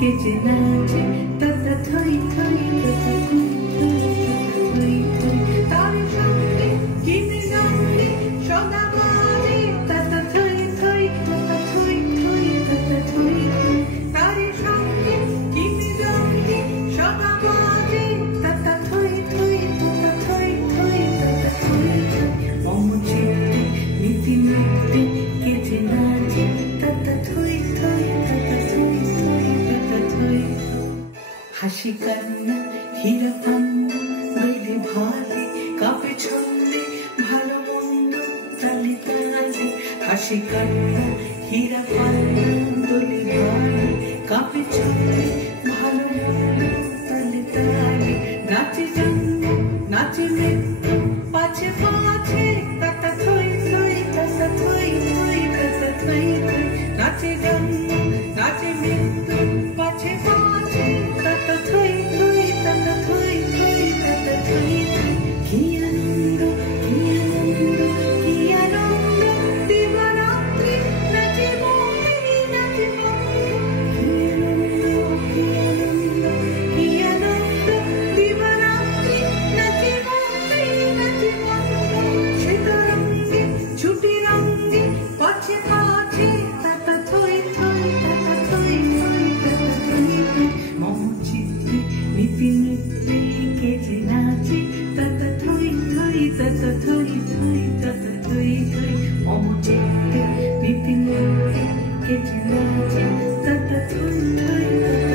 কেচে নাচে তাতা থই থই তাতা থই থই তার সঙ্গে কিনে সঙ্গে সদা বাজে তাতা থই থই তাতা থই থই তাতা থই তার সঙ্গে কিনে সঙ্গে সদা বাজে তাতা থই থই তাতা থই থই তাতা থই মম চিত্তে নীতি নীতি কেচে নাচে তাতা থই থই তাতা থই থই তাতা থই হাসি কান্না হীরা পান্না দোলে ভালে কাপে ছন্দে ভালো মন্দ তালে তালে হাসি কান্না হীরা পান্না দোলে ভালে কাপে ছন্দে ভালো মন্দ তালে তালে নাচে জন্ম নাচে মৃত্যু পাছে পাছে তাতা থই থই তাতা থই থই তাতা থই থই নাচে জন্ম নাচে মৃত্যু পাছে পাছে তাতা থই থই তাতা থই থই তাতা থই থই কি আনন্দ কি আনন্দ কি আনন্দ দিবারাত্রি নাচে বন্ধি নাচে বন্ধি কি আনন্দ কি আনন্দ কি আনন্দ দিবারাত্রি নাচে বন্ধি নাচে বন্ধি শীতরঙ্গে ছুটি রঙ্গে পাছে পাছে তাতা থই থই তাতা থই থই তাতা থই থই মম চিত্তে নীতি নীতি কেচে নাচে তাতা থই থই তাতা থই থই তাতা থই থই মম চিত্তে নীতি নীতি কেচে নাচে তাতা থই থই